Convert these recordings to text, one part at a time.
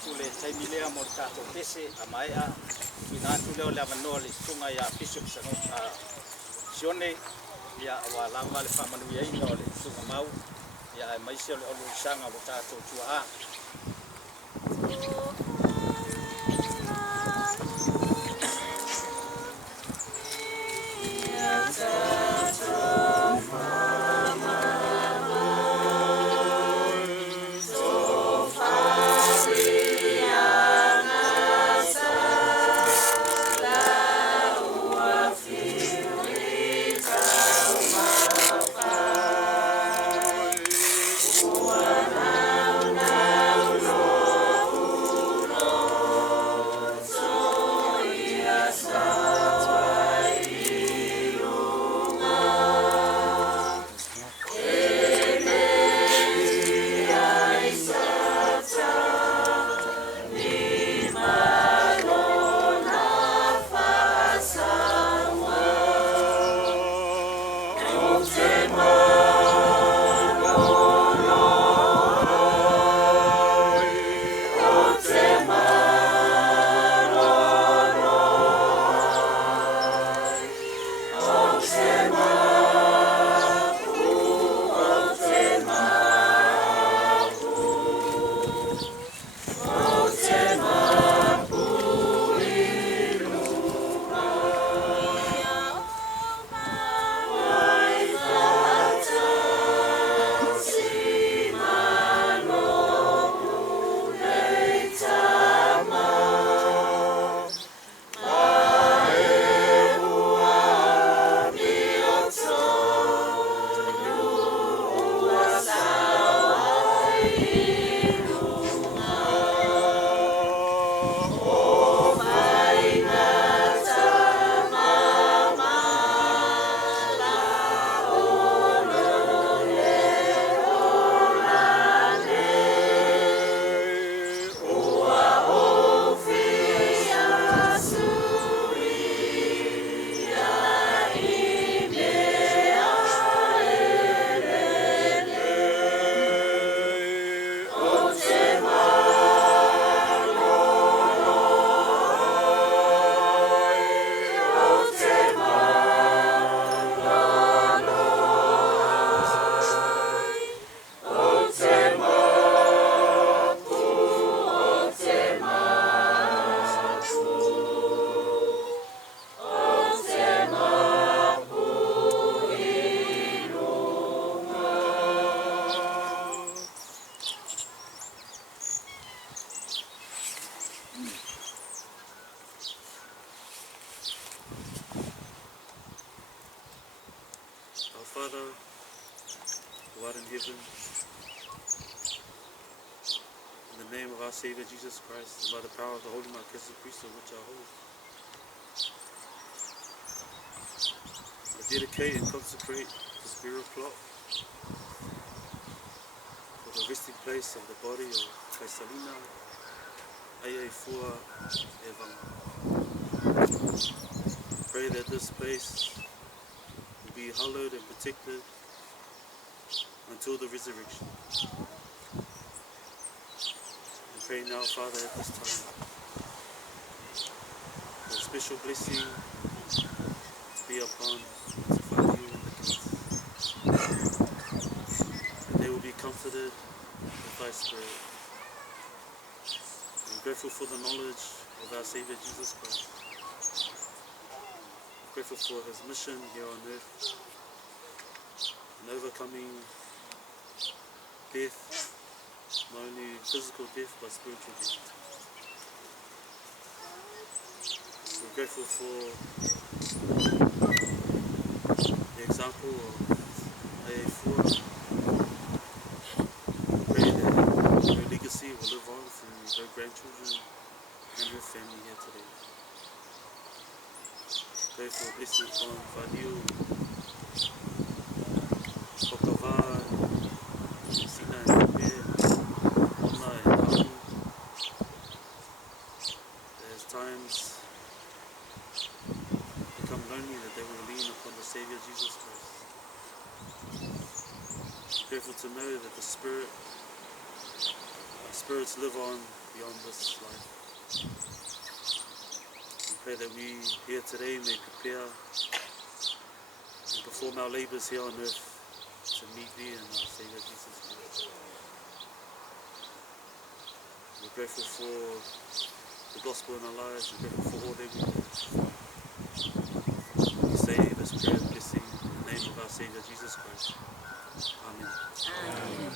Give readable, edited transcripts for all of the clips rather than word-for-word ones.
atu le taimilea mo le tātou pese a maea ina atu leo le amanoa le sunga ia Bishop Sione ia wa langa le whamanuia inga o le sunga mau ia e maisi o le olu sanga mo tātou tua a. Our Father, who art in heaven, in the name of our Savior Jesus Christ, and by the power of the Holy Melchizedek priesthood which I hold, I dedicate and consecrate this burial plot for the resting place of the body of Kaisalina Aiaifua Evanga. Pray that this place will be hallowed and protected until the resurrection. And pray now, Father, at this time, for a special blessing to be upon Tafadu and the kids. That they will be comforted with thy Spirit. I'm grateful for the knowledge of our Savior Jesus Christ. I'm grateful for his mission here on earth in overcoming death, not only physical death but spiritual death. We're grateful for the example of Aiaifua. Pray that her legacy will live on through her grandchildren and her family here today. Pray for a blessing upon Whaniu, Pokawā, Sina and Pe, Ona and Ahu. There's times become lonely that they will lean upon the Saviour Jesus Christ. Grateful to know that the spirits live on beyond this life. We pray that we here today may prepare and perform our labours here on earth to meet thee and our Saviour Jesus Christ. We're grateful for the gospel in our lives. We're grateful for all that we do. We say this prayer and blessing in the name of our Saviour Jesus Christ. Amen. Amen.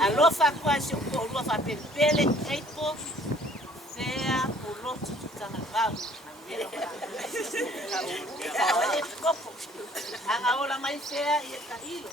Alofa quase o coro fa pele eipo fea o lote tanga vau olha copo anga ola mai fea e ta ilo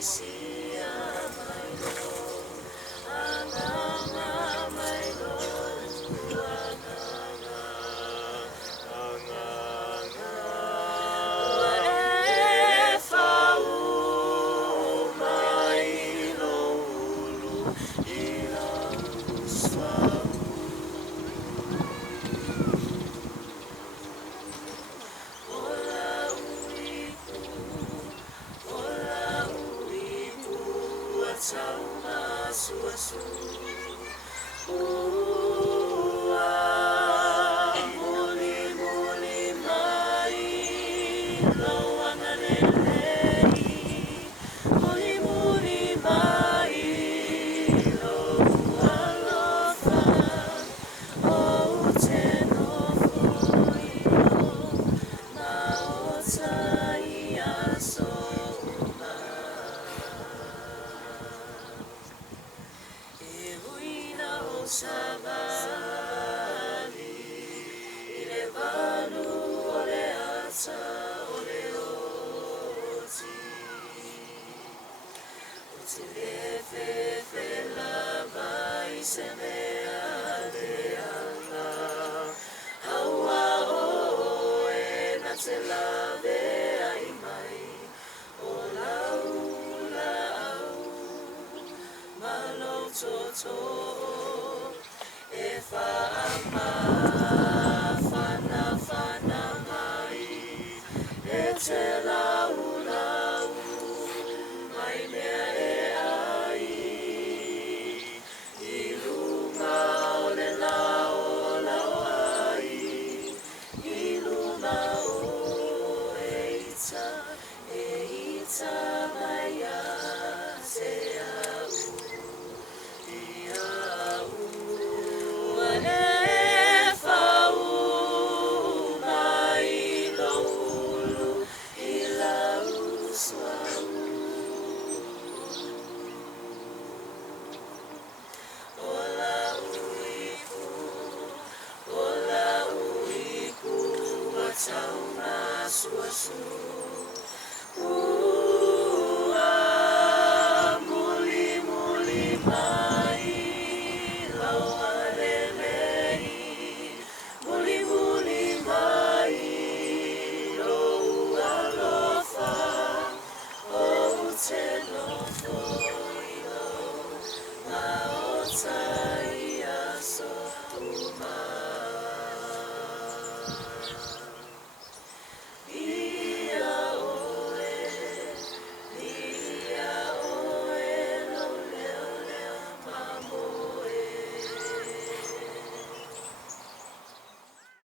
Isi amai no, angama mai It's